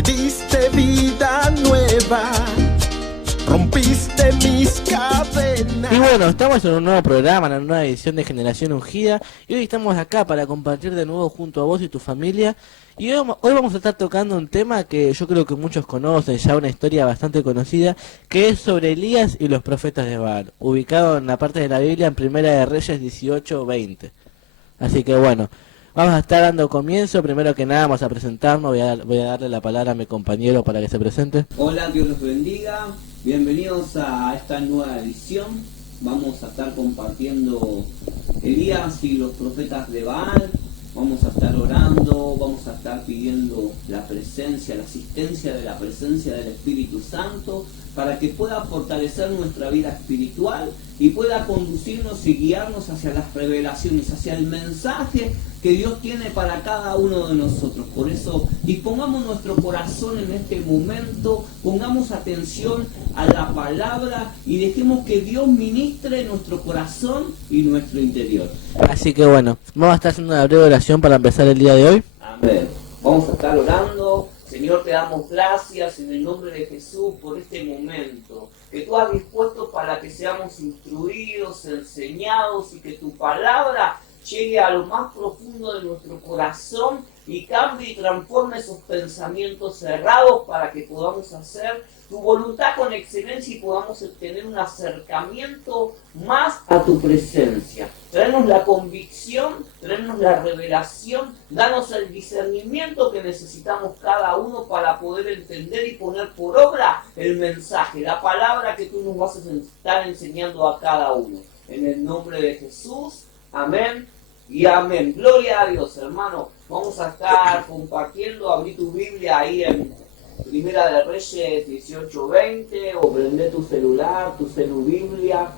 Me diste vida nueva, rompiste mis cadenas. Y bueno, estamos en un nuevo programa, en una nueva edición de Generación Ungida. Y hoy estamos acá para compartir de nuevo junto a vos y tu familia. Y hoy vamos a estar tocando un tema que yo creo que muchos conocen, ya una historia bastante conocida, que es sobre Elías y los profetas de Baal, ubicado en la parte de la Biblia en Primera de Reyes 18:20. Así que bueno, vamos a estar dando comienzo. Primero que nada vamos a presentarnos, voy a darle la palabra a mi compañero para que se presente. Hola, Dios los bendiga, bienvenidos a esta nueva edición. Vamos a estar compartiendo Elías y los profetas de Baal. Vamos a estar orando, vamos a estar pidiendo la presencia, la asistencia de la presencia del Espíritu Santo para que pueda fortalecer nuestra vida espiritual y pueda conducirnos y guiarnos hacia las revelaciones, hacia el mensaje que Dios tiene para cada uno de nosotros. Por eso dispongamos nuestro corazón en este momento, pongamos atención a la palabra y dejemos que Dios ministre nuestro corazón y nuestro interior. Así que bueno, vamos a estar haciendo una breve oración para empezar el día de hoy. Amén. Vamos a estar orando. Señor, te damos gracias en el nombre de Jesús por este momento que tú has dispuesto para que seamos instruidos, enseñados y que tu palabra llegue a lo más profundo de nuestro corazón y cambie y transforme esos pensamientos cerrados para que podamos hacer tu voluntad con excelencia y podamos tener un acercamiento más a tu presencia. Traernos la convicción, traernos la revelación, danos el discernimiento que necesitamos cada uno para poder entender y poner por obra el mensaje, la palabra que tú nos vas a estar enseñando a cada uno. En el nombre de Jesús, amén y amén. Gloria a Dios, hermano. Vamos a estar compartiendo, abrí tu Biblia ahí en Primera de Reyes 18:20 o prende tu celular, tu celubiblia.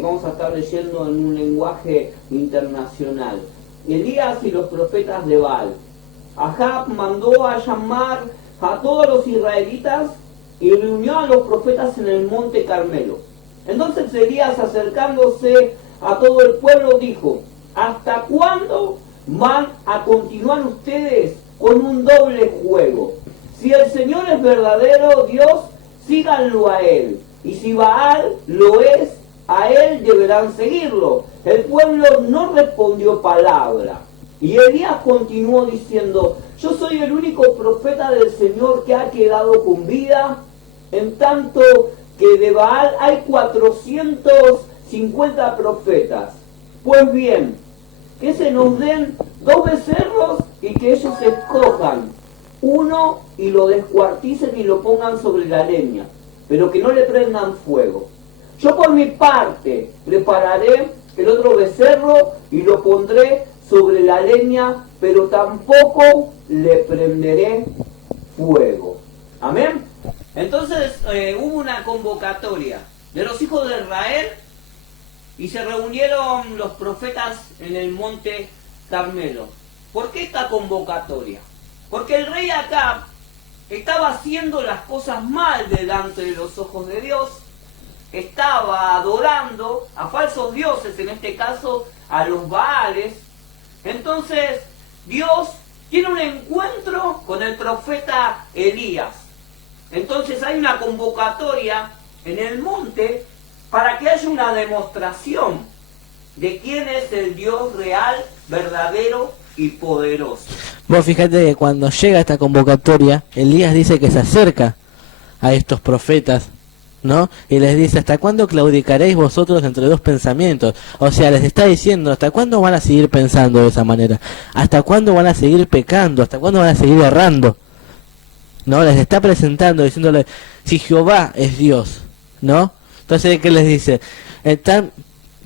Vamos a estar leyendo en un lenguaje internacional. Elías y los profetas de Baal. Ahab mandó a llamar a todos los israelitas y reunió a los profetas en el monte Carmelo. Entonces Elías, acercándose a todo el pueblo, dijo: ¿hasta cuándo van a continuar ustedes con un doble juego? Si el Señor es verdadero Dios, síganlo a Él. Y si Baal lo es, a Él deberán seguirlo. El pueblo no respondió palabra. Y Elías continuó diciendo: yo soy el único profeta del Señor que ha quedado con vida, en tanto que de Baal hay 450 profetas. Pues bien, que se nos den 2 becerros y que ellos escojan uno y lo descuarticen y lo pongan sobre la leña, pero que no le prendan fuego. Yo por mi parte prepararé el otro becerro y lo pondré sobre la leña, pero tampoco le prenderé fuego. Amén. Entonces hubo una convocatoria de los hijos de Israel y se reunieron los profetas en el monte Carmelo. ¿Por qué esta convocatoria? Porque el rey Acab estaba haciendo las cosas mal delante de los ojos de Dios, estaba adorando a falsos dioses, en este caso a los Baales. Entonces Dios tiene un encuentro con el profeta Elías. Entonces hay una convocatoria en el monte para que haya una demostración de quién es el Dios real, verdadero y poderoso. Vos fíjate que cuando llega esta convocatoria, Elías dice que se acerca a estos profetas, ¿no? Y les dice: ¿hasta cuándo claudicaréis vosotros entre dos pensamientos? O sea, les está diciendo: ¿hasta cuándo van a seguir pensando de esa manera? ¿Hasta cuándo van a seguir pecando? ¿Hasta cuándo van a seguir errando? ¿No? Les está presentando, diciéndole: si Jehová es Dios, ¿no? Entonces, ¿qué les dice? Están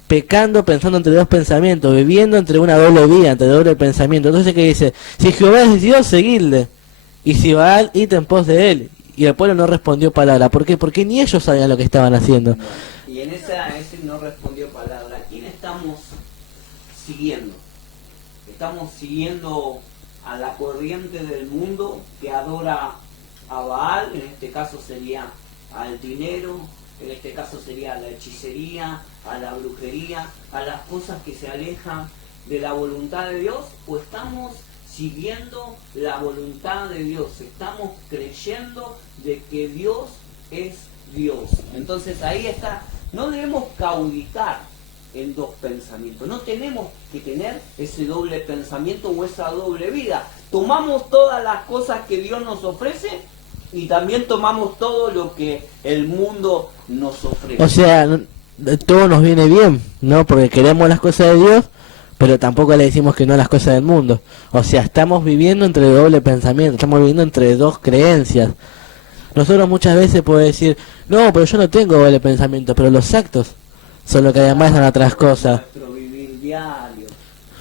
pecando, pensando entre dos pensamientos, viviendo entre una doble vida, entre doble pensamiento. Entonces, ¿qué dice? Si Jehová es Dios, seguidle. Y si Baal, id en pos de él. Y el pueblo no respondió palabra. ¿Por qué? Porque ni ellos sabían lo que estaban haciendo. Y en ese no respondió palabra. ¿Quién estamos siguiendo? Estamos siguiendo a la corriente del mundo que adora a Baal, en este caso sería al dinero, en este caso sería a la hechicería, a la brujería, a las cosas que se alejan de la voluntad de Dios, o estamos siguiendo la voluntad de Dios, estamos creyendo de que Dios es Dios. Entonces ahí está, no debemos caudicar en dos pensamientos, no tenemos que tener ese doble pensamiento o esa doble vida. Tomamos todas las cosas que Dios nos ofrece y también tomamos todo lo que el mundo nos ofrece. O sea, todo nos viene bien, ¿no? Porque queremos las cosas de Dios, pero tampoco le decimos que no a las cosas del mundo. O sea, estamos viviendo entre doble pensamiento, estamos viviendo entre dos creencias. Nosotros muchas veces podemos decir, no, pero yo no tengo doble pensamiento, pero los actos son lo que además dan otras cosas. Nuestro vivir diario.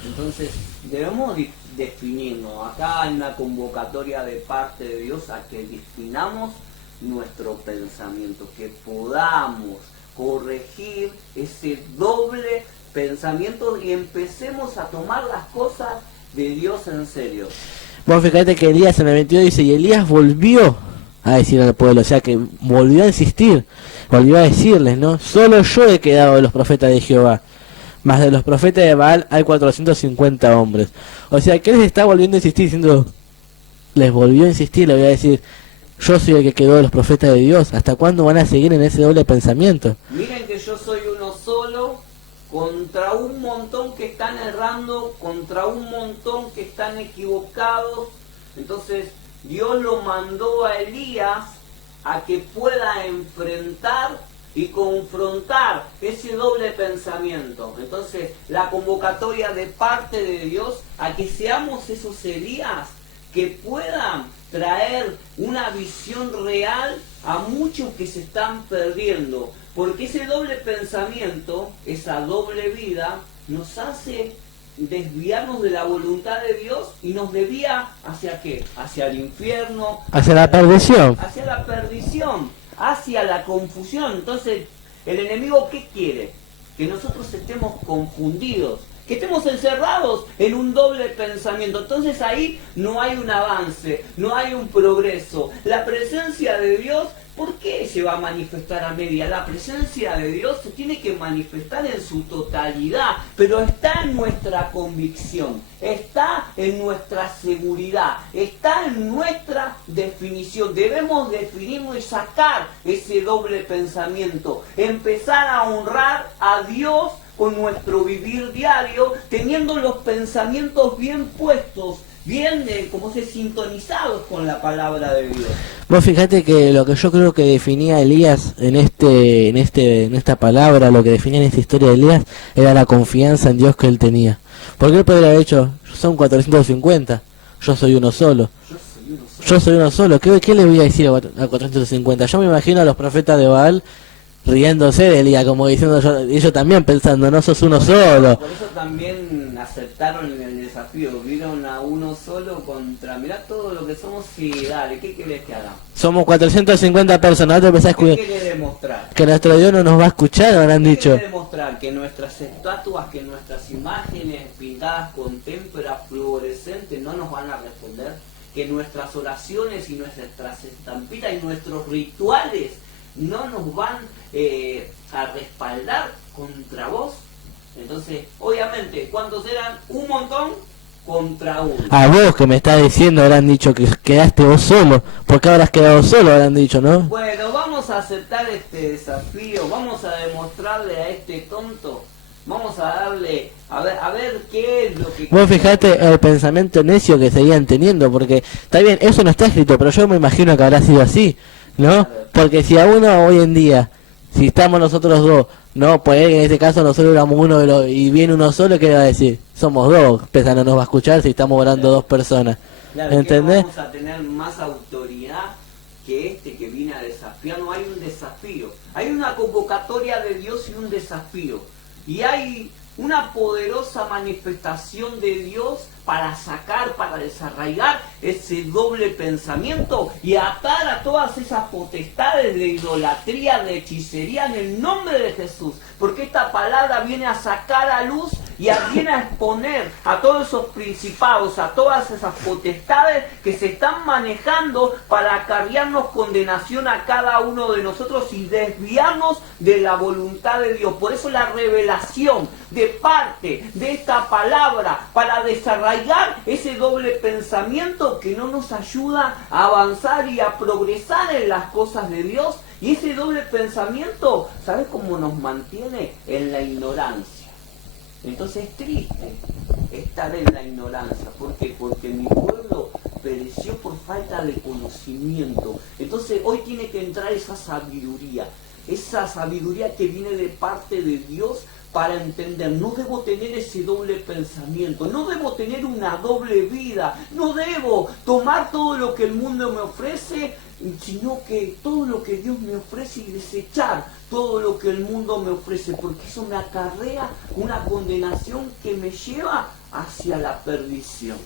Entonces, debemos definirnos. Acá hay una convocatoria de parte de Dios a que definamos nuestro pensamiento, que podamos corregir ese doble pensamiento y empecemos a tomar las cosas de Dios en serio. Vos fíjate que Elías en el 22 dice, y Elías volvió a decir al pueblo, o sea que volvió a insistir, volvió a decirles, ¿no? Solo yo he quedado de los profetas de Jehová, más de los profetas de Baal hay 450 hombres. O sea que les está volviendo a insistir, diciendo, les volvió a insistir, le voy a decir, yo soy el que quedó de los profetas de Dios. ¿Hasta cuándo van a seguir en ese doble pensamiento? Miren que yo soy uno solo contra un montón que están errando, contra un montón que están equivocados. Entonces Dios lo mandó a Elías a que pueda enfrentar y confrontar ese doble pensamiento. Entonces la convocatoria de parte de Dios a que seamos esos Elías que puedan traer una visión real a muchos que se están perdiendo, porque ese doble pensamiento, esa doble vida, nos hace desviarnos de la voluntad de Dios y nos desvía ¿hacia qué? Hacia el infierno, Hacia la perdición. hacia la perdición, hacia la confusión. Entonces, ¿el enemigo qué quiere? Que nosotros estemos confundidos, que estemos encerrados en un doble pensamiento. Entonces ahí no hay un avance, no hay un progreso. La presencia de Dios, ¿por qué se va a manifestar a media? La presencia de Dios se tiene que manifestar en su totalidad, pero está en nuestra convicción, está en nuestra seguridad, está en nuestra definición. Debemos definirnos y sacar ese doble pensamiento, empezar a honrar a Dios con nuestro vivir diario, teniendo los pensamientos bien puestos, bien, como se sintonizados con la palabra de Dios. Vos fíjate que lo que yo creo que definía Elías en esta palabra, lo que definía en esta historia de Elías, era la confianza en Dios que él tenía. Porque él podría haber dicho, son 450, yo soy uno solo. Yo soy uno solo. ¿Qué le voy a decir a 450? Yo me imagino a los profetas de Baal riéndose de Elías, como diciendo, ellos también pensando, no sos uno solo. Por eso también aceptaron el desafío, vieron a uno solo contra, mirá todo lo que somos y dale, ¿qué querés que hagamos? Somos 450 personas, ¿te pensás ¿Qué querés demostrar? que nuestro Dios no nos va a escuchar? Habrán ¿Qué dicho. querés demostrar? Que nuestras estatuas, que nuestras imágenes pintadas con témpera fluorescente no nos van a responder, que nuestras oraciones y nuestras estampitas y nuestros rituales no nos van a respaldar contra vos. Entonces, obviamente, ¿cuántos eran? Un montón contra uno. A vos que me estás diciendo habrán dicho que quedaste vos solo. ¿Por qué habrás quedado solo? Habrán dicho, ¿no? Bueno, vamos a aceptar este desafío, vamos a demostrarle a este tonto, vamos a darle, a ver qué es lo que... Vos fijate el pensamiento necio que seguían teniendo, porque está bien, eso no está escrito, pero yo me imagino que habrá sido así, ¿no? Porque si a uno hoy en día, si estamos nosotros dos, no, pues en este caso nosotros éramos uno de los, y viene uno solo, ¿qué va a decir? Somos dos, pesa no nos va a escuchar si estamos orando dos personas. Claro, ¿entendés? vamos a tener más autoridad que este que viene a desafiar. No hay un desafío, hay una convocatoria de Dios y un desafío. Y hay una poderosa manifestación de Dios para sacar, para desarraigar ese doble pensamiento y atar a todas esas potestades de idolatría, de hechicería en el nombre de Jesús. Porque esta palabra viene a sacar a luz y viene a exponer a todos esos principados, a todas esas potestades que se están manejando para acarrearnos condenación a cada uno de nosotros y desviarnos de la voluntad de Dios. Por eso la revelación de parte de esta palabra para desarraigar ese doble pensamiento que no nos ayuda a avanzar y a progresar en las cosas de Dios. Y ese doble pensamiento, ¿sabes cómo nos mantiene? En la ignorancia. Entonces es triste estar en la ignorancia. ¿Por qué? Porque mi pueblo pereció por falta de conocimiento. Entonces hoy tiene que entrar esa sabiduría que viene de parte de Dios para entender. No debo tener ese doble pensamiento, no debo tener una doble vida, no debo tomar todo lo que el mundo me ofrece, sino que todo lo que Dios me ofrece y desechar todo lo que el mundo me ofrece, porque eso me acarrea una condenación que me lleva hacia la perdición.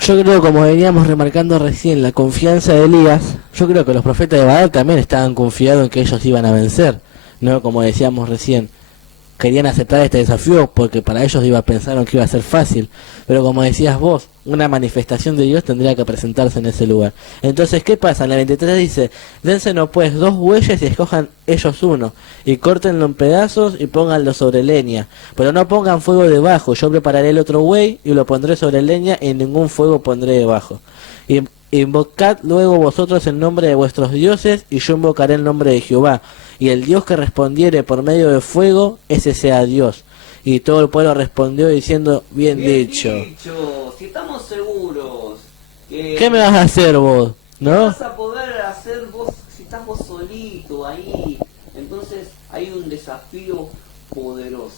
Yo creo, como veníamos remarcando recién, la confianza de Elías, yo creo que los profetas de Baal también estaban confiados en que ellos iban a vencer, ¿no? Como decíamos recién, querían aceptar este desafío porque para ellos pensaron que iba a ser fácil, pero como decías vos, una manifestación de Dios tendría que presentarse en ese lugar. Entonces, ¿qué pasa? En la 23 dice, dénsenos pues 2 bueyes y escojan ellos uno, y córtenlo en pedazos y pónganlo sobre leña, pero no pongan fuego debajo. Yo prepararé el otro buey y lo pondré sobre leña, y ningún fuego pondré debajo. Y invocad luego vosotros el nombre de vuestros dioses, y yo invocaré el nombre de Jehová, y el Dios que respondiere por medio de fuego, ese sea Dios. Y todo el pueblo respondió diciendo, bien dicho. Si estamos seguros que... ¿Qué me vas a hacer vos? ¿No? ¿Qué vas a poder hacer vos si estás vos solito ahí? Entonces hay un desafío poderoso.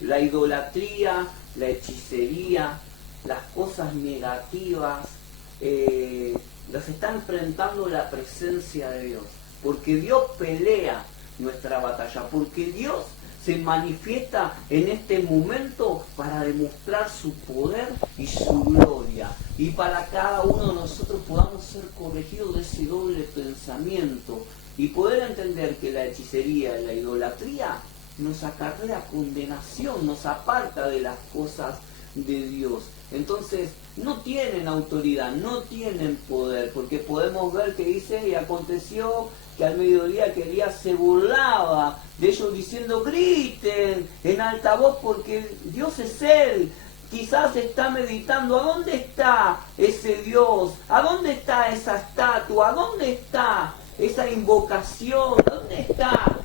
La idolatría, la hechicería, las cosas negativas, las está enfrentando la presencia de Dios. Porque Dios pelea nuestra batalla, porque Dios se manifiesta en este momento para demostrar su poder y su gloria, y para cada uno de nosotros podamos ser corregidos de ese doble pensamiento y poder entender que la hechicería y la idolatría nos acarrea condenación, nos aparta de las cosas de Dios. Entonces no tienen autoridad, no tienen poder, porque podemos ver que dice, y aconteció que al mediodía que Elías se burlaba de ellos diciendo, griten en alta voz porque Dios es Él. Quizás está meditando, ¿a dónde está ese Dios? ¿A dónde está esa estatua? ¿A dónde está esa invocación? ¿A dónde está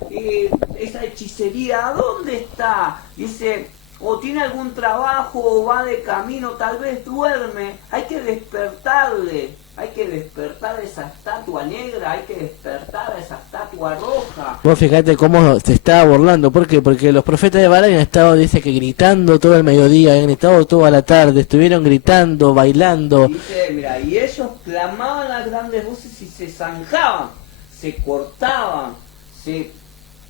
esa hechicería? ¿A dónde está? Dice, o tiene algún trabajo o va de camino, tal vez duerme. Hay que despertarle. Hay que despertar a esa estatua negra, hay que despertar a esa estatua roja. Vos fíjate cómo se estaba burlando. ¿Por qué? Porque los profetas de Baal habían estado, dice que gritando todo el mediodía, habían gritado toda la tarde, estuvieron gritando, bailando. Dice, mira, y ellos clamaban a grandes voces y se zanjaban, se cortaban,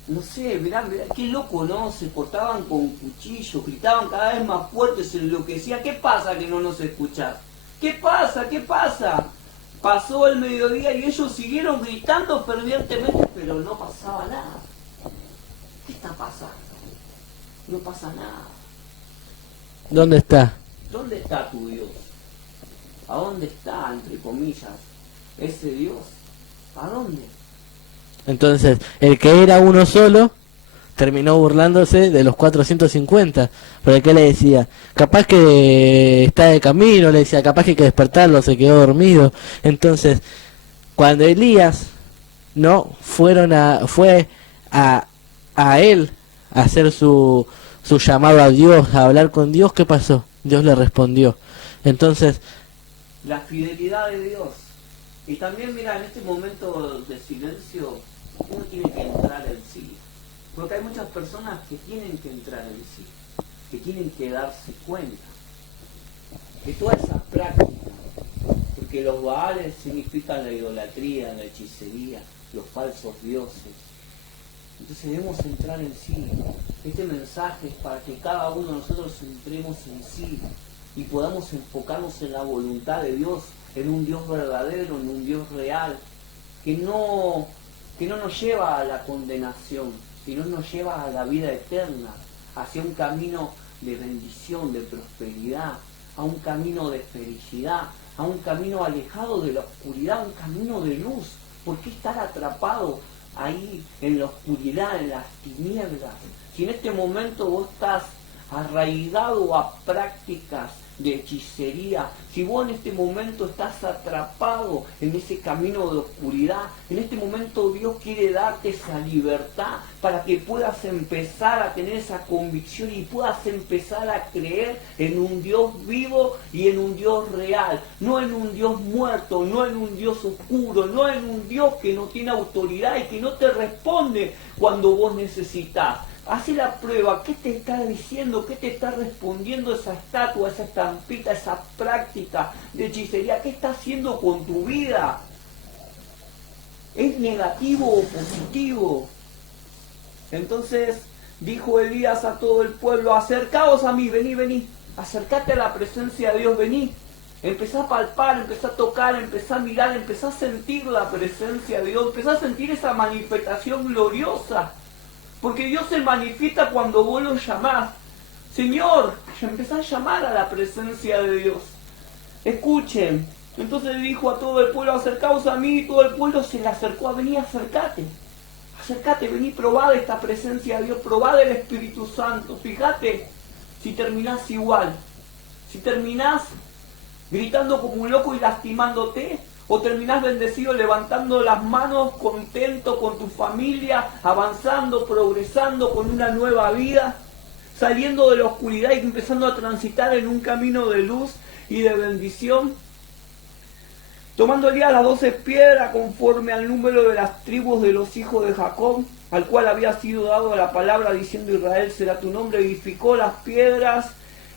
no sé, mirá, qué loco, ¿no? Se cortaban con cuchillos, gritaban cada vez más fuerte, se enloquecían. ¿Qué pasa que no nos escuchás? ¿Qué pasa? ¿Qué pasa? Pasó el mediodía y ellos siguieron gritando fervientemente, pero no pasaba nada. ¿Qué está pasando? No pasa nada. ¿Dónde está? ¿Dónde está tu Dios? ¿A dónde está, entre comillas, ese Dios? ¿A dónde? Entonces, el que era uno solo terminó burlándose de los 450, porque ¿qué le decía? Capaz que está de camino, le decía, capaz que hay que despertarlo, se quedó dormido. Entonces, cuando Elías fue a él a hacer su llamado a Dios, a hablar con Dios, ¿qué pasó? Dios le respondió. Entonces, la fidelidad de Dios. Y también, mira, en este momento de silencio, uno tiene que entrar en sí. Porque hay muchas personas que tienen que entrar en sí, que tienen que darse cuenta de toda esa práctica, porque los Baales significan la idolatría, la hechicería, los falsos dioses. Entonces debemos entrar en sí. Este mensaje es para que cada uno de nosotros entremos en sí y podamos enfocarnos en la voluntad de Dios, en un Dios verdadero, en un Dios real, que no nos lleva a la condenación, sino nos lleva a la vida eterna, hacia un camino de bendición, de prosperidad, a un camino de felicidad, a un camino alejado de la oscuridad, a un camino de luz. ¿Por qué estar atrapado ahí en la oscuridad, en las tinieblas? Si en este momento vos estás arraigado a prácticas de hechicería, si vos en este momento estás atrapado en ese camino de oscuridad, en este momento Dios quiere darte esa libertad para que puedas empezar a tener esa convicción y puedas empezar a creer en un Dios vivo y en un Dios real, no en un Dios muerto, no en un Dios oscuro, no en un Dios que no tiene autoridad y que no te responde cuando vos necesitas. Haz la prueba, ¿qué te está diciendo? ¿Qué te está respondiendo esa estatua, esa estampita, esa práctica de hechicería? ¿Qué está haciendo con tu vida? ¿Es negativo o positivo? Entonces dijo Elías a todo el pueblo, acercaos a mí, vení, vení, acércate a la presencia de Dios, vení. Empezá a palpar, empezá a tocar, empezá a mirar, empezá a sentir la presencia de Dios, empezá a sentir esa manifestación gloriosa. Porque Dios se manifiesta cuando vos lo llamás. Señor, empezá a llamar a la presencia de Dios. Escuchen. Entonces dijo a todo el pueblo, acercaos a mí, y todo el pueblo se le acercó, vení, acércate. Acércate, vení, probá de esta presencia de Dios, probá del Espíritu Santo. Fíjate si terminás igual. Si terminás gritando como un loco y lastimándote, o terminás bendecido levantando las manos, contento con tu familia, avanzando, progresando con una nueva vida, saliendo de la oscuridad y empezando a transitar en un camino de luz y de bendición. Tomando Elías las 12 piedras conforme al número de las tribus de los hijos de Jacob, al cual había sido dado la palabra diciendo Israel será tu nombre, edificó las piedras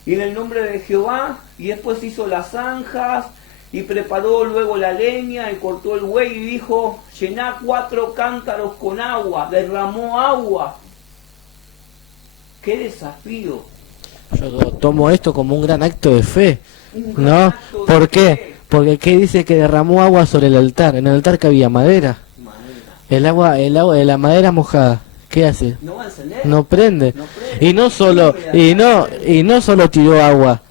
y en el nombre de Jehová, y después hizo las zanjas, y preparó luego la leña, y cortó el buey, y dijo, llená 4 cántaros con agua, derramó agua. ¡Qué desafío! Yo tomo esto como un gran acto de fe, ¿no? ¿Por qué? Porque aquí dice que derramó agua sobre el altar. En el altar que había madera. El agua de la madera mojada, ¿qué hace? No va a encender. No prende. Y no solo tiró agua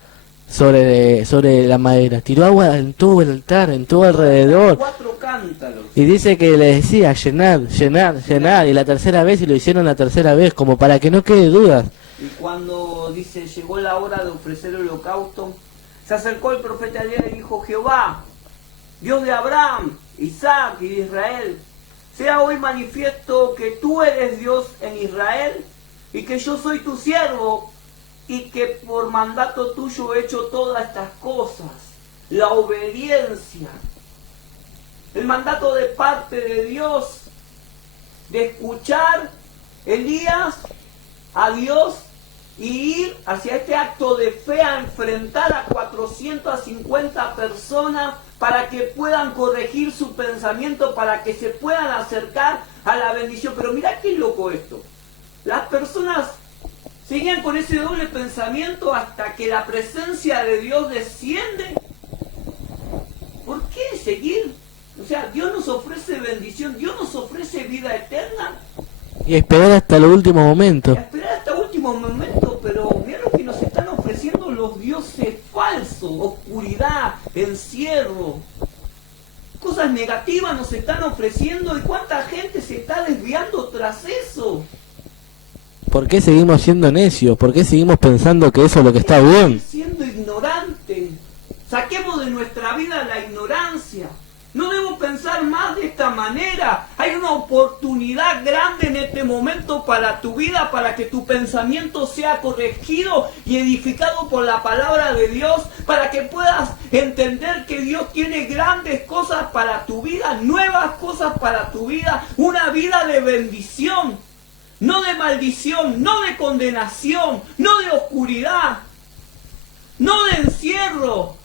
sobre la madera, tiró agua en todo el altar, en todo alrededor. 4 cántaros. Y dice que le decía llenar, y la tercera vez, y lo hicieron la tercera vez, como para que no quede dudas. Y cuando dice, llegó la hora de ofrecer el holocausto, se acercó el profeta Elías y dijo, Jehová, Dios de Abraham, Isaac y de Israel, sea hoy manifiesto que tú eres Dios en Israel, y que yo soy tu siervo, y que por mandato tuyo he hecho todas estas cosas. La obediencia, el mandato de parte de Dios, de escuchar Elías a Dios y ir hacia este acto de fe a enfrentar a 450 personas para que puedan corregir su pensamiento, para que se puedan acercar a la bendición. Pero mirá qué loco esto. Las personas seguían con ese doble pensamiento hasta que la presencia de Dios desciende. ¿Por qué seguir? O sea, Dios nos ofrece bendición, Dios nos ofrece vida eterna. Y esperar hasta el último momento. Esperar hasta el último momento, pero mira lo que nos están ofreciendo los dioses falsos, oscuridad, encierro. Cosas negativas nos están ofreciendo, y cuánta gente se está desviando tras eso. ¿Por qué seguimos siendo necios? ¿Por qué seguimos pensando que eso es lo que está bien? Siendo ignorante. Saquemos de nuestra vida la ignorancia. No debemos pensar más de esta manera. Hay una oportunidad grande en este momento para tu vida, para que tu pensamiento sea corregido y edificado por la palabra de Dios, para que puedas entender que Dios tiene grandes cosas para tu vida, nuevas cosas para tu vida, una vida de bendición, no de maldición, no de condenación, no de oscuridad, no de encierro.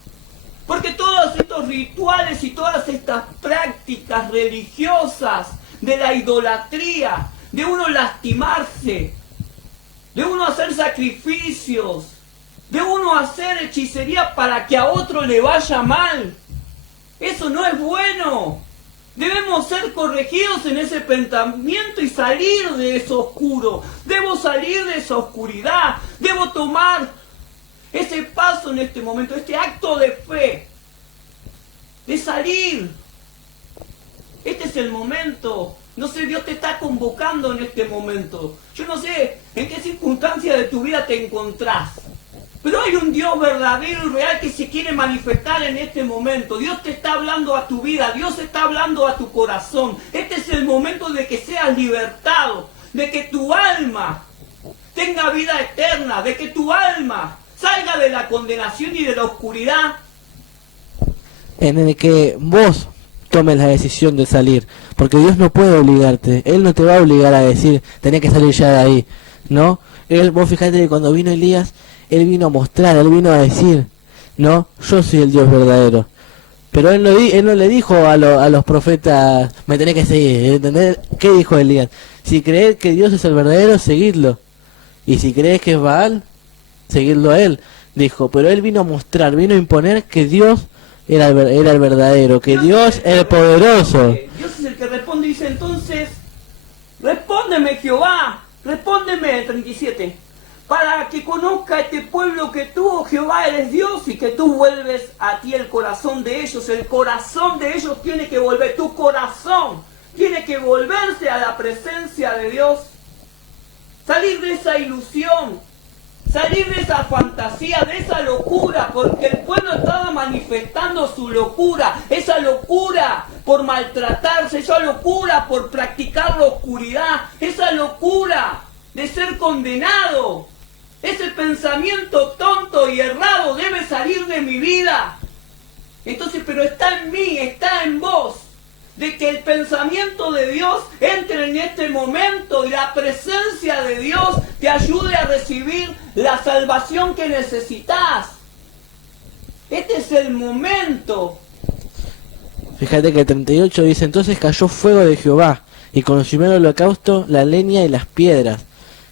Porque todos estos rituales y todas estas prácticas religiosas de la idolatría, de uno lastimarse, de uno hacer sacrificios, de uno hacer hechicería para que a otro le vaya mal, eso no es bueno. Debemos ser corregidos en ese pensamiento y salir de eso oscuro. Debo salir de esa oscuridad. Debo tomar ese paso en este momento, este acto de fe, de salir. Este es el momento. No sé, Dios te está convocando en este momento. Yo no sé en qué circunstancia de tu vida te encontrás. Pero hay un Dios verdadero y real que se quiere manifestar en este momento. Dios te está hablando a tu vida. Dios está hablando a tu corazón. Este es el momento de que seas libertado. De que tu alma tenga vida eterna. De que tu alma salga de la condenación y de la oscuridad. En el que vos tomes la decisión de salir, porque Dios no puede obligarte, Él no te va a obligar a decir, tenés que salir ya de ahí, ¿no? Vos fijate que cuando vino Elías, Él vino a mostrar, Él vino a decir, ¿no? Yo soy el Dios verdadero. Pero Él no le dijo a los profetas, me tenés que seguir, ¿entendés? ¿Qué dijo Elías? Si crees que Dios es el verdadero, seguidlo. Y si crees que es Baal, seguidlo a Él, dijo. Pero Él vino a mostrar, vino a imponer que Dios era el verdadero, que Dios es el poderoso. Dios es el que responde y dice entonces, respóndeme Jehová, respóndeme, 37, para que conozca este pueblo que tú, oh Jehová, eres Dios y que tú vuelves a ti el corazón de ellos. El corazón de ellos tiene que volver, tu corazón tiene que volverse a la presencia de Dios. Salir de esa ilusión, salir de esa fantasía, de esa locura, porque el pueblo estaba manifestando su locura, esa locura por maltratarse, esa locura por practicar la oscuridad, esa locura de ser condenado. Ese pensamiento tonto y errado debe salir de mi vida. Entonces, pero está en mí, está en vos, de que el pensamiento de Dios entre en este momento y la presencia de Dios te ayude a recibir la salvación que necesitas. Este es el momento. Fíjate que el 38 dice, entonces cayó fuego de Jehová, y consumió el holocausto, la leña y las piedras,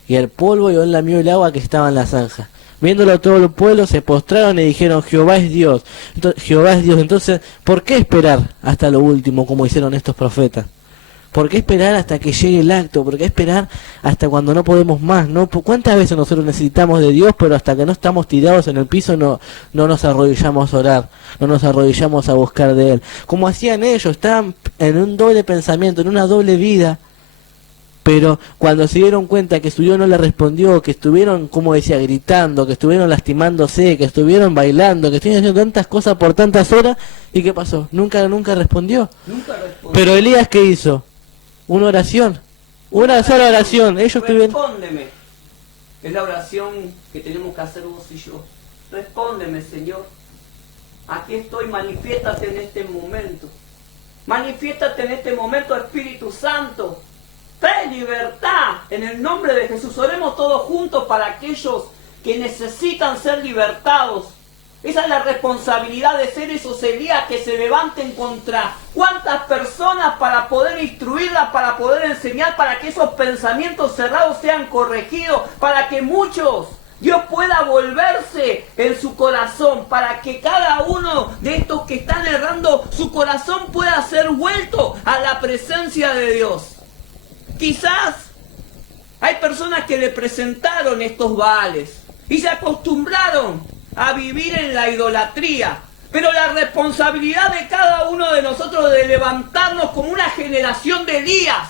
y el polvo, y él lamió el agua que estaba en la zanja. Viéndolo todo el pueblo, se postraron y dijeron, Jehová es Dios. Jehová es Dios. Entonces, ¿por qué esperar hasta lo último, como hicieron estos profetas? ¿Por qué esperar hasta que llegue el acto? ¿Por qué esperar hasta cuando no podemos más? ¿No? ¿Cuántas veces nosotros necesitamos de Dios, pero hasta que no estamos tirados en el piso no nos arrodillamos a orar, no nos arrodillamos a buscar de Él? Como hacían ellos, estaban en un doble pensamiento, en una doble vida. Pero cuando se dieron cuenta que su Dios no le respondió, que estuvieron, como decía, gritando, que estuvieron lastimándose, que estuvieron bailando, que estuvieron haciendo tantas cosas por tantas horas, ¿y qué pasó? Nunca respondió. Nunca respondió. Pero Elías, ¿qué hizo? Una oración. Una sola oración. Ellos tuvieron... Respóndeme. Es la oración que tenemos que hacer vos y yo. Respóndeme, Señor. Aquí estoy, manifiéstate en este momento. Manifiéstate en este momento, Espíritu Santo. Trae libertad en el nombre de Jesús. Oremos todos juntos para aquellos que necesitan ser libertados. Esa es la responsabilidad de ser esos Elías que se levanten contra cuántas personas para poder instruirlas, para poder enseñar, para que esos pensamientos cerrados sean corregidos, para que muchos Dios pueda volverse en su corazón, para que cada uno de estos que están errando, su corazón pueda ser vuelto a la presencia de Dios. Quizás hay personas que le presentaron estos Baales y se acostumbraron a vivir en la idolatría. Pero la responsabilidad de cada uno de nosotros de levantarnos como una generación de Elías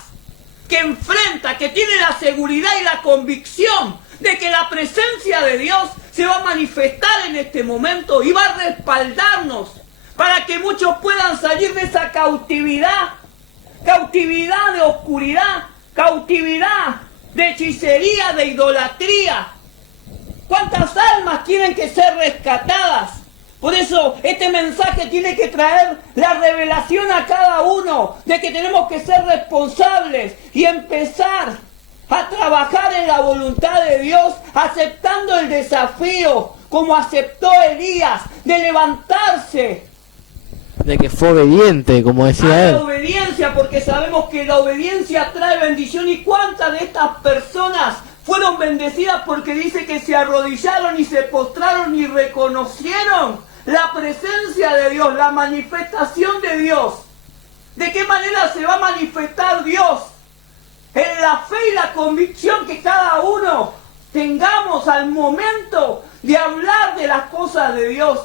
que enfrenta, que tiene la seguridad y la convicción de que la presencia de Dios se va a manifestar en este momento y va a respaldarnos para que muchos puedan salir de esa cautividad de oscuridad, cautividad de hechicería, de idolatría. ¿Cuántas almas tienen que ser rescatadas? Por eso este mensaje tiene que traer la revelación a cada uno de que tenemos que ser responsables y empezar a trabajar en la voluntad de Dios, aceptando el desafío como aceptó Elías de levantarse. De que fue obediente, como decía él. La obediencia, porque sabemos que la obediencia trae bendición. ¿Y cuántas de estas personas fueron bendecidas porque dice que se arrodillaron y se postraron y reconocieron la presencia de Dios, la manifestación de Dios? ¿De qué manera se va a manifestar Dios? En la fe y la convicción que cada uno tengamos al momento de hablar de las cosas de Dios,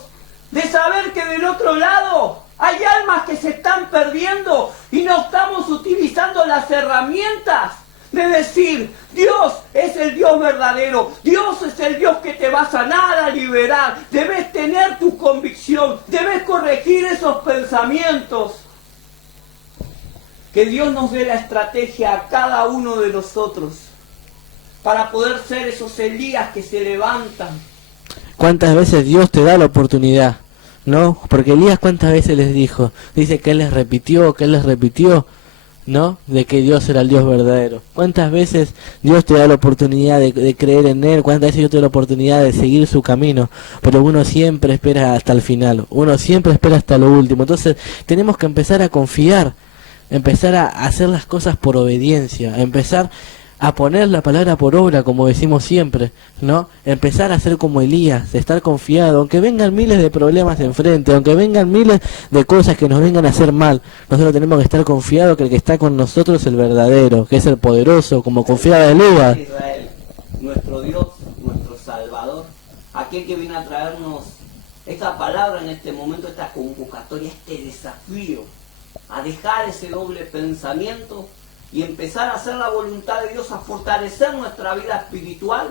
de saber que del otro lado hay almas que se están perdiendo y no estamos utilizando las herramientas de decir, Dios es el Dios verdadero, Dios es el Dios que te va a sanar, a liberar. Debes tener tu convicción, debes corregir esos pensamientos. Que Dios nos dé la estrategia a cada uno de nosotros para poder ser esos Elías que se levantan. ¿Cuántas veces Dios te da la oportunidad? ¿No? Porque Elías cuántas veces les dijo, dice que él les repitió, ¿no? De que Dios era el Dios verdadero. ¿Cuántas veces Dios te da la oportunidad de creer en Él? ¿Cuántas veces Dios te da la oportunidad de seguir su camino? Pero uno siempre espera hasta el final, uno siempre espera hasta lo último. Entonces tenemos que empezar a confiar, empezar a hacer las cosas por obediencia, empezar a poner la palabra por obra, como decimos siempre, ¿no? Empezar a ser como Elías, estar confiado, aunque vengan miles de problemas enfrente, aunque vengan miles de cosas que nos vengan a hacer mal, nosotros tenemos que estar confiados que el que está con nosotros es el verdadero, que es el poderoso, como confiaba Elías. Israel, nuestro Dios, nuestro Salvador, aquel que viene a traernos esta palabra en este momento, esta convocatoria, este desafío, a dejar ese doble pensamiento y empezar a hacer la voluntad de Dios, a fortalecer nuestra vida espiritual,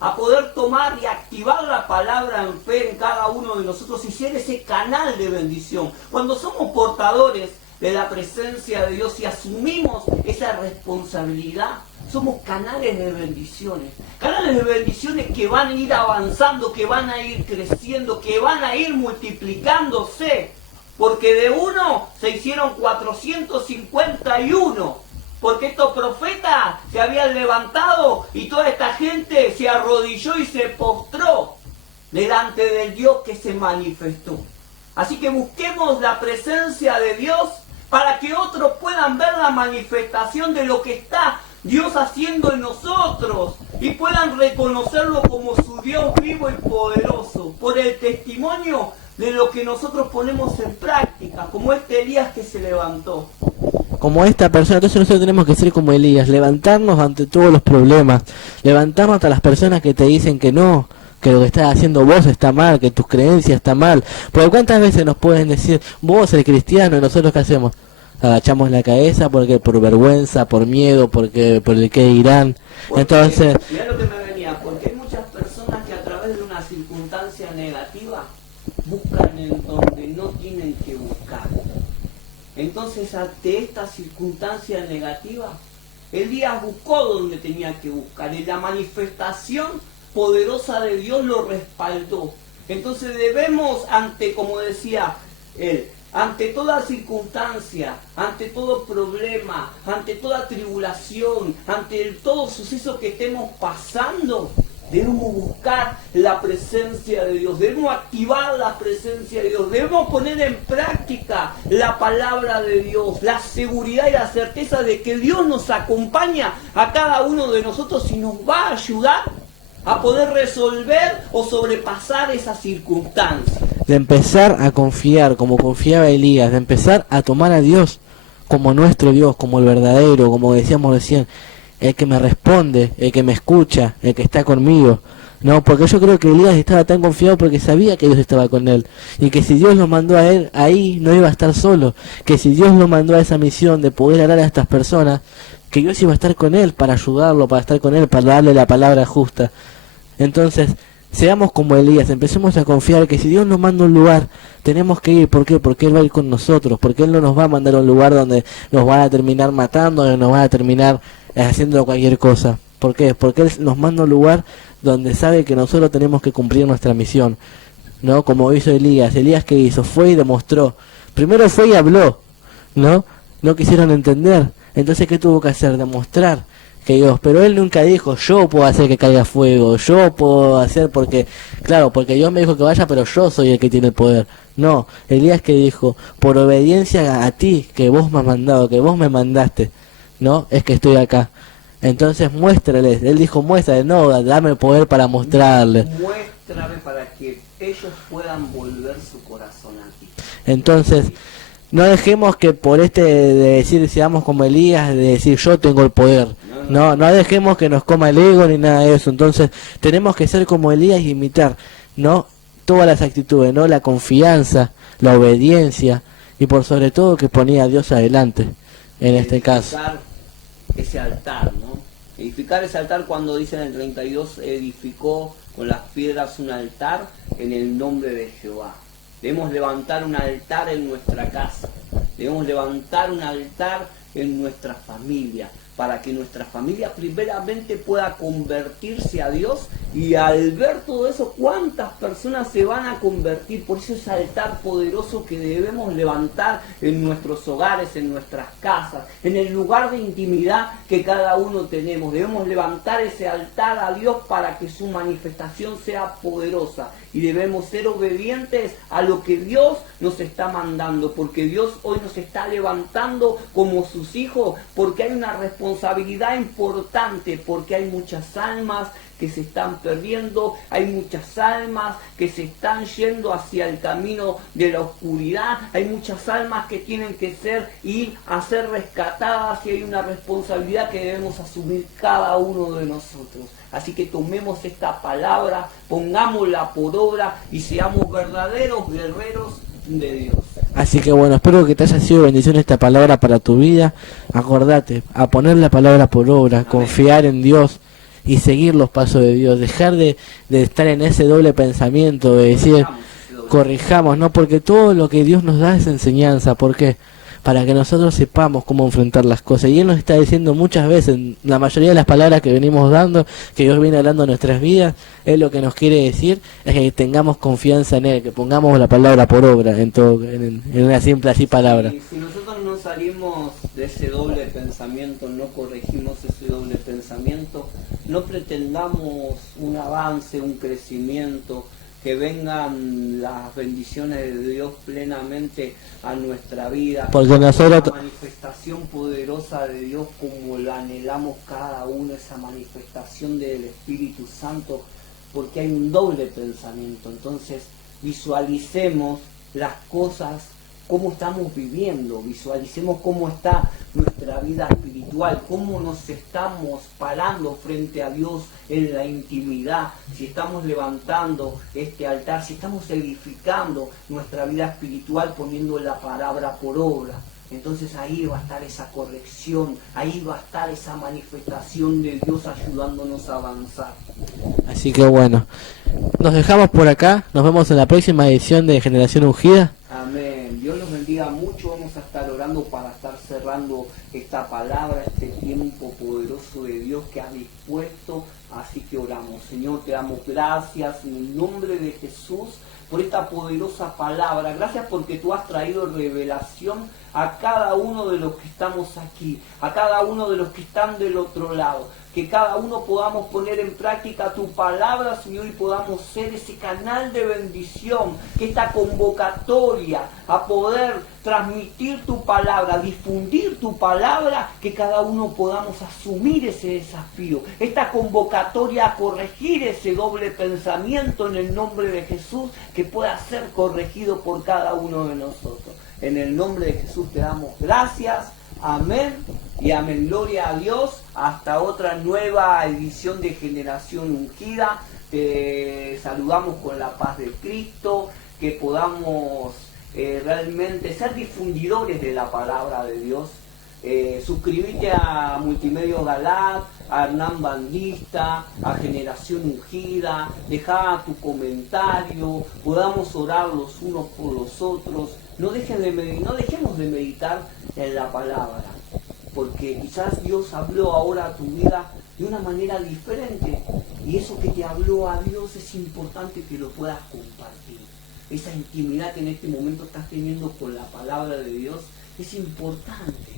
a poder tomar y activar la palabra en fe en cada uno de nosotros y ser ese canal de bendición. Cuando somos portadores de la presencia de Dios y asumimos esa responsabilidad, somos canales de bendiciones que van a ir avanzando, que van a ir creciendo, que van a ir multiplicándose, porque de uno se hicieron 451. Porque estos profetas se habían levantado y toda esta gente se arrodilló y se postró delante del Dios que se manifestó. Así que busquemos la presencia de Dios para que otros puedan ver la manifestación de lo que está Dios haciendo en nosotros y puedan reconocerlo como su Dios vivo y poderoso por el testimonio de lo que nosotros ponemos en práctica, como este Elías que se levantó. Como esta persona, entonces nosotros tenemos que ser como Elías, levantarnos ante todos los problemas, levantarnos ante las personas que te dicen que no, que lo que estás haciendo vos está mal, que tus creencias están mal. Porque cuántas veces nos pueden decir, vos eres cristiano, y nosotros ¿qué hacemos? Agachamos la cabeza porque por vergüenza, por miedo, porque por el que dirán. Porque, entonces, mirá lo que me venía, porque hay muchas personas que a través de una circunstancia negativa buscan en donde no tienen que buscar. Entonces, ante esta circunstancia negativa, Elías buscó donde tenía que buscar y la manifestación poderosa de Dios lo respaldó. Entonces debemos, como decía él, ante toda circunstancia, ante todo problema, ante toda tribulación, ante todo suceso que estemos pasando, debemos buscar la presencia de Dios, debemos activar la presencia de Dios, debemos poner en práctica la palabra de Dios, la seguridad y la certeza de que Dios nos acompaña a cada uno de nosotros y nos va a ayudar a poder resolver o sobrepasar esas circunstancias. de empezar a confiar como confiaba Elías, de empezar a tomar a Dios como nuestro Dios, como el verdadero, como decíamos recién, el que me responde, el que me escucha, el que está conmigo. No, porque yo creo que Elías estaba tan confiado porque sabía que Dios estaba con él y que si Dios lo mandó a él ahí no iba a estar solo, que si Dios lo mandó a esa misión de poder hablar a estas personas, que Dios iba a estar con él para ayudarlo, para estar con él, para darle la palabra justa. Entonces, seamos como Elías, empecemos a confiar que si Dios nos manda a un lugar, tenemos que ir. ¿Por qué? Porque Él va a ir con nosotros, porque Él no nos va a mandar a un lugar donde nos van a terminar matando, donde nos van a terminar haciendo cualquier cosa. ¿Por qué? Porque Él nos manda a un lugar donde sabe que nosotros tenemos que cumplir nuestra misión, ¿no? Como hizo Elías. Elías, ¿qué hizo? Fue y demostró. Primero fue y habló, ¿no? No quisieron entender. Entonces, ¿qué tuvo que hacer? Demostrar que Dios, pero él nunca dijo, yo puedo hacer que caiga fuego, yo puedo hacer porque, claro, porque Dios me dijo que vaya, pero yo soy el que tiene el poder. No, Elías que dijo, por obediencia a ti, que vos me has mandado, que vos me mandaste, ¿no? Es que estoy acá. Entonces muéstrales, él dijo, muéstrales, no, dame el poder para mostrarles. Muéstrame para que ellos puedan volver su corazón a ti. Entonces, No dejemos que por de decir, seamos como Elías, de decir yo tengo el poder. No dejemos que nos coma el ego ni nada de eso. Entonces tenemos que ser como Elías y imitar, ¿no? Todas las actitudes, ¿no? La confianza, la obediencia y por sobre todo que ponía a Dios adelante, en este caso. Ese altar, ¿no? Edificar ese altar, cuando dice en el 32, edificó con las piedras un altar en el nombre de Jehová. Debemos levantar un altar en nuestra casa, debemos levantar un altar en nuestra familia, para que nuestra familia primeramente pueda convertirse a Dios, y al ver todo eso, ¿cuántas personas se van a convertir? Por eso ese altar poderoso que debemos levantar en nuestros hogares, en nuestras casas, en el lugar de intimidad que cada uno tenemos. Debemos levantar ese altar a Dios para que su manifestación sea poderosa, y debemos ser obedientes a lo que Dios nos está mandando, porque Dios hoy nos está levantando como sus hijos, porque hay una responsabilidad importante, porque hay muchas almas que se están perdiendo, hay muchas almas que se están yendo hacia el camino de la oscuridad, hay muchas almas que tienen que ir a ser rescatadas, y hay una responsabilidad que debemos asumir cada uno de nosotros. Así que tomemos esta palabra, pongámosla por obra y seamos verdaderos guerreros de Dios. Así que bueno, espero que te haya sido bendición esta palabra para tu vida. Acordate, a poner la palabra por obra, amén, confiar en Dios y seguir los pasos de Dios, dejar de estar en ese doble pensamiento, de decir, corrijamos, ¿no? Porque todo lo que Dios nos da es enseñanza. ¿Por qué? Para que nosotros sepamos cómo enfrentar las cosas. Y Él nos está diciendo muchas veces, la mayoría de las palabras que venimos dando, que Dios viene hablando en nuestras vidas, Él lo que nos quiere decir es que tengamos confianza en Él, que pongamos la palabra por obra, en una simple así palabra. Si nosotros no salimos de ese doble pensamiento, no corregimos ese doble pensamiento, no pretendamos un avance, un crecimiento, que vengan las bendiciones de Dios plenamente a nuestra vida, porque nosotros una manifestación poderosa de Dios como la anhelamos cada uno, esa manifestación del Espíritu Santo, porque hay un doble pensamiento. Entonces visualicemos las cosas, cómo estamos viviendo, visualicemos cómo está nuestra vida espiritual, cómo nos estamos parando frente a Dios en la intimidad, si estamos levantando este altar, si estamos edificando nuestra vida espiritual poniendo la palabra por obra. Entonces ahí va a estar esa corrección, ahí va a estar esa manifestación de Dios ayudándonos a avanzar. Así que bueno, nos dejamos por acá, nos vemos en la próxima edición de Generación Ungida. Amén. Dios los bendiga mucho. Vamos a estar orando para estar cerrando esta palabra, este tiempo poderoso de Dios que ha dispuesto. Así que oramos. Señor, te damos gracias en el nombre de Jesús por esta poderosa palabra. Gracias porque tú has traído revelación a cada uno de los que estamos aquí, a cada uno de los que están del otro lado. Que cada uno podamos poner en práctica tu palabra, Señor, y podamos ser ese canal de bendición, que esta convocatoria a poder transmitir tu palabra, difundir tu palabra, que cada uno podamos asumir ese desafío, esta convocatoria a corregir ese doble pensamiento en el nombre de Jesús, que pueda ser corregido por cada uno de nosotros. En el nombre de Jesús te damos gracias. Amén y amén. Gloria a Dios. Hasta otra nueva edición de Generación Ungida. Te saludamos con la paz de Cristo. Que podamos realmente ser difundidores de la palabra de Dios. Suscríbete a Multimedios Galat, a Hernán Bandista, a Generación Ungida. Deja tu comentario. Podamos orar los unos por los otros. No dejemos de meditar en la palabra, porque quizás Dios habló ahora a tu vida de una manera diferente, y eso que te habló a Dios es importante que lo puedas compartir. Esa intimidad que en este momento estás teniendo con la palabra de Dios es importante.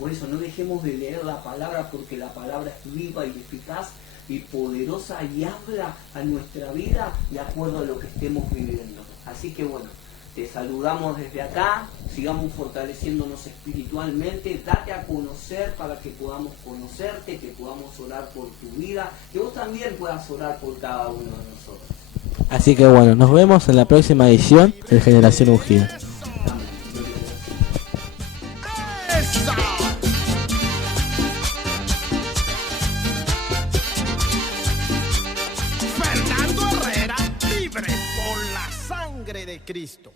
Por eso no dejemos de leer la palabra, porque la palabra es viva y eficaz y poderosa y habla a nuestra vida de acuerdo a lo que estemos viviendo. Así que bueno, te saludamos desde acá, sigamos fortaleciéndonos espiritualmente, date a conocer para que podamos conocerte, que podamos orar por tu vida, que vos también puedas orar por cada uno de nosotros. Así que bueno, nos vemos en la próxima edición de Generación Ungida. Amén. Cristo.